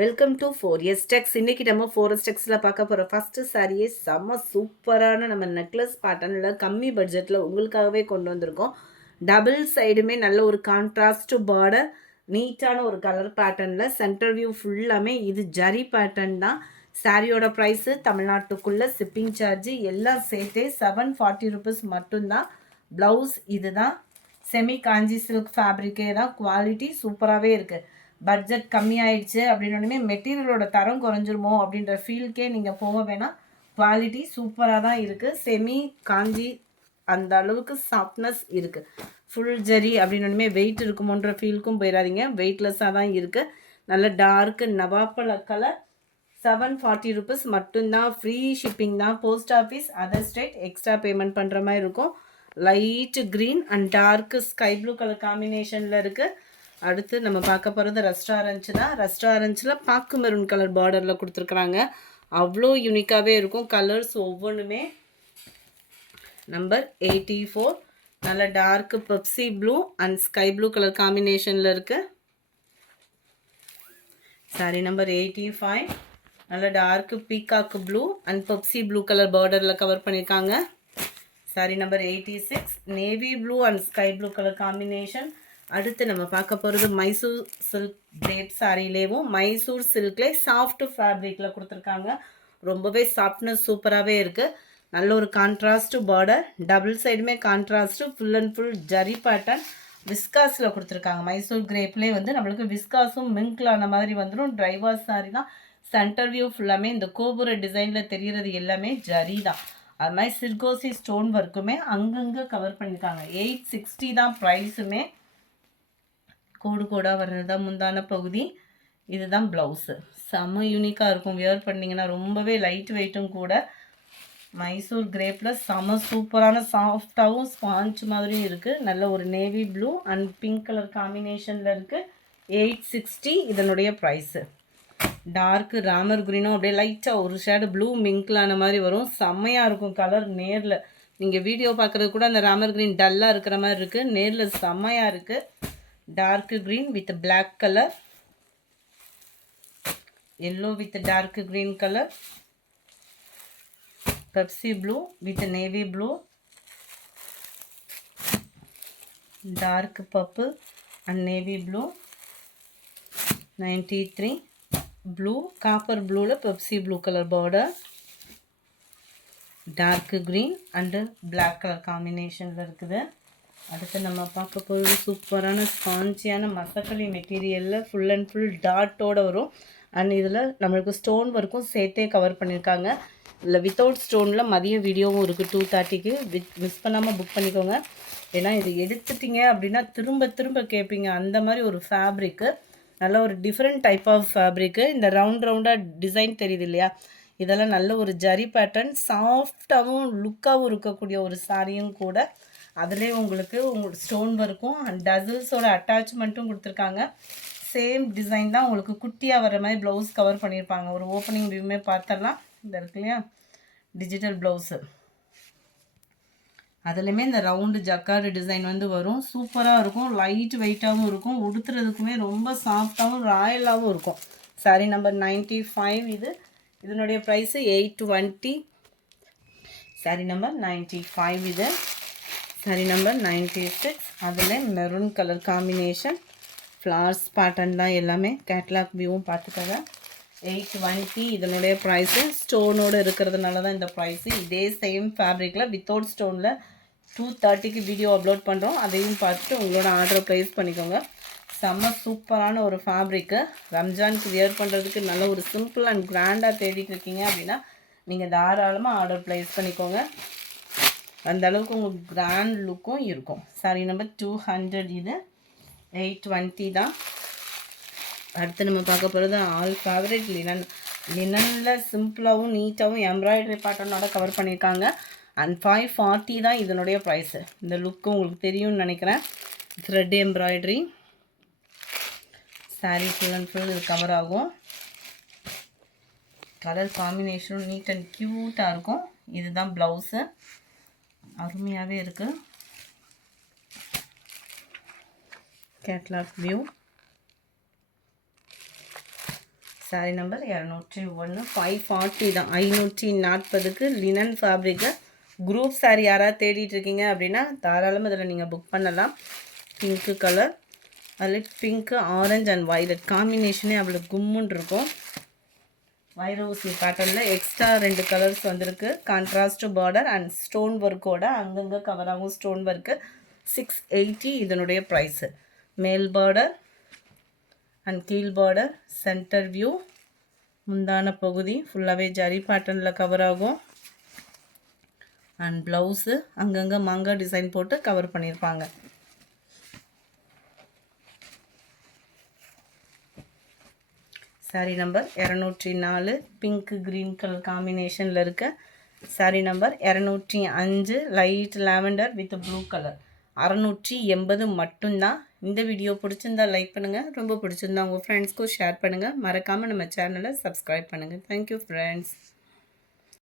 Welcome to 4S டெக்ஸ். இன்னைக்கு நம்ம 4S டெக்ஸில் பார்க்க போகிற ஃபஸ்ட்டு சாரியே செம்ம சூப்பரான நம்ம நெக்லஸ் பேட்டர்னில் கம்மி பட்ஜெட்டில் உங்களுக்காகவே கொண்டு வந்திருக்கோம். டபுள் சைடுமே நல்ல ஒரு கான்ட்ராஸ்ட் பார்டர், நீட்டான ஒரு கலர் பேட்டர்னில் சென்டர் வியூ ஃபுல்லாமே இது ஜரி பேட்டர்ன் தான். சாரியோட ப்ரைஸு தமிழ்நாட்டுக்குள்ளே ஷிப்பிங் சார்ஜு எல்லாம் சேர்த்தே 740 ருபீஸ் மட்டும்தான். ப்ளவுஸ் இது தான். செமி காஞ்சி சில்க் ஃபேப்ரிக்கே தான். குவாலிட்டி சூப்பராகவே இருக்குது. பட்ஜெட் கம்மியாயிடுச்சு அப்படின்னோடனே மெட்டீரியலோட தரம் குறைஞ்சிருமோ அப்படின்ற ஃபீல்க்கே நீங்கள் போக வேணாம். குவாலிட்டி சூப்பராக தான் இருக்குது. செமி காஞ்சி அந்த அளவுக்கு சாஃப்ட்னஸ் இருக்குது. ஃபுல் ஜரி அப்படின்னோடனே வெயிட் இருக்குமோன்ற ஃபீலுக்கும் போயிடாதீங்க. வெயிட்லெஸ்ஸாக தான் இருக்குது. நல்ல டார்க்கு நவாப்பழ கலர். 740 ருபீஸ் மட்டும்தான். ஃப்ரீ ஷிப்பிங் தான். Post office other state extra payment பண்ணுற மாதிரி இருக்கும். Light green and torque sky blue colour காம்பினேஷனில் இருக்குது. அடுத்து நம்ம பார்க்க போகிறது ரெஸ்டாரண்ட்ஸ் தான். ரெஸ்டாரண்ட்ஸில் பாக்கு மெரூன் கலர் பார்டரில் கொடுத்துருக்குறாங்க. அவ்வளோ யூனிக்காகவே இருக்கும். கலர்ஸ் ஒவ்வொன்றுமே. நம்பர் 84 நல்ல dark Pepsi blue and sky blue colour காம்பினேஷனில் இருக்குது. சாரி நம்பர் 85 நல்ல dark peacock blue and Pepsi blue colour பார்டரில் கவர் பண்ணியிருக்காங்க. Sorry number 86 navy blue and sky blue colour காம்பினேஷன். அடுத்து நம்ம பார்க்க போகிறது மைசூர் சில்க் கிரேப் சாரிலேயும் மைசூர் சில்க்லே சாஃப்ட் ஃபேப்ரிக்கில் கொடுத்துருக்காங்க. ரொம்பவே சாஃப்ட்னஸ் சூப்பராகவே இருக்குது. நல்ல ஒரு கான்ட்ராஸ்ட்டு பார்டர், டபுள் சைடுமே contrast, full and full zari pattern விஸ்காஸில் கொடுத்துருக்காங்க. மைசூர் கிரேப்லேயே வந்து நம்மளுக்கு விஸ்காஸும் மிங்க்லான மாதிரி வந்துடும். ட்ரைவாஸ் சாரி தான். சென்டர் வியூ ஃபுல்லாமே இந்த கோபுர டிசைனில் தெரிகிறது எல்லாமே ஜரி தான். அது மாதிரி சிர்கோசி ஸ்டோன் ஒர்க்குமே அங்கங்கே கவர் பண்ணியிருக்காங்க. 860 தான் ப்ரைஸுமே. கோடு கோடாக வர்றது தான் முந்தான பகுதி. இதுதான் ப்ளவுஸு. செம்ம யூனிக்காக இருக்கும். வியர் பண்ணிங்கன்னா ரொம்பவே லைட் வெயிட்டும் கூட. மைசூர் கிரேப்பில் செம்ம சூப்பரான சாஃப்டாகவும் ஸ்பாஞ்ச் மாதிரியும் இருக்குது. நல்ல ஒரு navy blue and pink colour காம்பினேஷனில் இருக்குது. 860 இதனுடைய ப்ரைஸு. டார்க்கு ராமர் க்ரீனும் அப்படியே லைட்டாக ஒரு ஷேடு ப்ளூ மிங்க்லான மாதிரி வரும். செம்மையாக இருக்கும் கலர். நேரில் நீங்கள் வீடியோ பார்க்குறது கூட அந்த ராமர் க்ரீன் டல்லாக இருக்கிற மாதிரி இருக்குது. நேரில் செம்மையாக இருக்குது. dark green with black color, yellow with dark green color, Pepsi blue with navy blue, dark purple and navy blue. 93 blue, copper blue la Pepsi blue color border, dark green and black color combination la இருக்குது. அடுத்து நம்ம பார்க்க போகிறது சூப்பரான ஸ்பான்ச்சியான மசக்கலி மெட்டீரியலில் full and full டாட்டோடு வரும். And இதில் நம்மளுக்கு ஸ்டோன் ஒர்க்கும் சேர்த்தே கவர் பண்ணியிருக்காங்க. இல்லை வித்தவுட் ஸ்டோனில் மதிய வீடியோவும் இருக்குது 2:30க்கு. மிஸ் பண்ணாமல் புக் பண்ணிக்கோங்க. ஏன்னா இது எடுத்துட்டிங்க அப்படின்னா திரும்ப திரும்ப கேட்பீங்க. அந்த மாதிரி ஒரு ஃபேப்ரிக்கு. நல்ல ஒரு டிஃப்ரெண்ட் டைப் ஆஃப் ஃபேப்ரிக்கு. இந்த ரவுண்டாக டிசைன் தெரியுது இல்லையா, இதெல்லாம் நல்ல ஒரு ஜரி பேட்டர்ன், சாஃப்டாகவும் லுக்காகவும் இருக்கக்கூடிய ஒரு சாரியும் கூட. அதிலே உங்களுக்கு ஸ்டோன் ஒர்க்கும் அண்ட் டசில்ஸோட அட்டாச்மெண்ட்டும் கொடுத்துருக்காங்க. சேம் டிசைன் தான். உங்களுக்கு குட்டியாக வர மாதிரி ப்ளவுஸ் கவர் பண்ணியிருப்பாங்க. ஒரு ஓப்பனிங் வியூமே பார்த்தரலாம். இந்த இருக்கு இல்லையா டிஜிட்டல் ப்ளவுஸு, அதுலேயுமே இந்த ரவுண்டு ஜக்கார்டு டிசைன் வந்து வரும். சூப்பராக இருக்கும். லைட் வெயிட்டாகவும் இருக்கும். உடுத்துறதுக்குமே ரொம்ப சாஃப்டாகவும் ராயலாகவும் இருக்கும். சாரி நம்பர் 95 இது. இதனுடைய ப்ரைஸு 820. சாரி நம்பர் 95 இது. சாரி நம்பர் 96 அதில் maroon colour combination, flowers pattern தான் எல்லாமே. கேட்லாக் வியூவும் பார்த்துக்கோங்க. 820 இதனுடைய ப்ரைஸு. ஸ்டோனோடு இருக்கிறதுனால தான் இந்த ப்ரைஸு. இதே சேம் ஃபேப்ரிக்கில் வித்தவுட் ஸ்டோனில் 2:30க்கு வீடியோ அப்லோட் பண்ணுறோம். அதையும் பார்த்துட்டு உங்களோட ஆர்டரை ப்ளேஸ் பண்ணிக்கோங்க. செம்ம சூப்பரான ஒரு ஃபேப்ரிக்கு. ரம்ஜானுக்கு வியர் பண்ணுறதுக்கு நல்ல ஒரு சிம்பிள் அண்ட் கிராண்டாக தேடிட்டு இருக்கீங்க அப்படின்னா நீங்கள் தாராளமாக ஆர்டர் ப்ளேஸ் பண்ணிக்கோங்க. அந்த அளவுக்கு உங்களுக்கு கிராண்ட் லுக்கும் இருக்கும். சாரி நம்பர் 200 இது. 820 தான். அடுத்து நம்ம பார்க்க போகிறது ஆல் ஃபேவரட் லினன். லினனில் சிம்பிளாகவும் நீட்டாகவும் எம்ப்ராய்டரி பேட்டர்னோட கவர் பண்ணியிருக்காங்க. அண்ட் 540 தான் இதனுடைய ப்ரைஸு. இந்த லுக்கு உங்களுக்கு தெரியும்னு நினைக்கிறேன். Thread embroidery sari full and full இது கவர் ஆகும். கலர் காம்பினேஷனும் நீட் அண்ட் க்யூட்டாக இருக்கும். இதுதான் ப்ளவுஸு. அருமையாகவே இருக்குது. Catalogue view. சாரி நம்பர் 201 540 தான் 540க்கு லினன் ஃபேப்ரிக்கு குரூப் சாரி யாராவது தேடிட்டு இருக்கீங்க அப்படின்னா தாராளமாக இதில் நீங்கள் புக் பண்ணலாம். பிங்க்கு கலர், அதில் பிங்க்கு ஆரஞ்சு அண்ட் வயலட் காம்பினேஷனே அவ்வளோ கும்முன்னு இருக்கும். வைரோசி பேட்டர்னில் எக்ஸ்ட்ரா 2 கலர்ஸ் வந்திருக்கு. கான்ட்ராஸ்ட் பார்டர் அண்ட் ஸ்டோன் ஒர்க்கோட அங்கங்கே கவர் ஆகும் ஸ்டோன் ஒர்க்கு. 680 இதனுடைய ப்ரைஸு. மேல் பார்டர் அண்ட் கீழ் பார்டர், சென்டர் வியூ, முந்தான பகுதி ஃபுல்லாகவே ஜரி பேட்டர்னில் கவர் ஆகும். அண்ட் ப்ளவுஸு அங்கங்கே மாங்காய் டிசைன் போட்டு கவர் பண்ணியிருப்பாங்க. Sorry number 204 pink green colour காம்பினேஷனில் இருக்க sorry number 205 light lavender with blue colour 680 மட்டும்தான். இந்த வீடியோ பிடிச்சிருந்தா லைக் பண்ணுங்கள், ரொம்ப பிடிச்சிருந்தா உங்கள் ஃப்ரெண்ட்ஸ்க்கும் ஷேர் பண்ணுங்கள். மறக்காமல் நம்ம சேனலை சப்ஸ்கிரைப் பண்ணுங்கள். Thank you friends.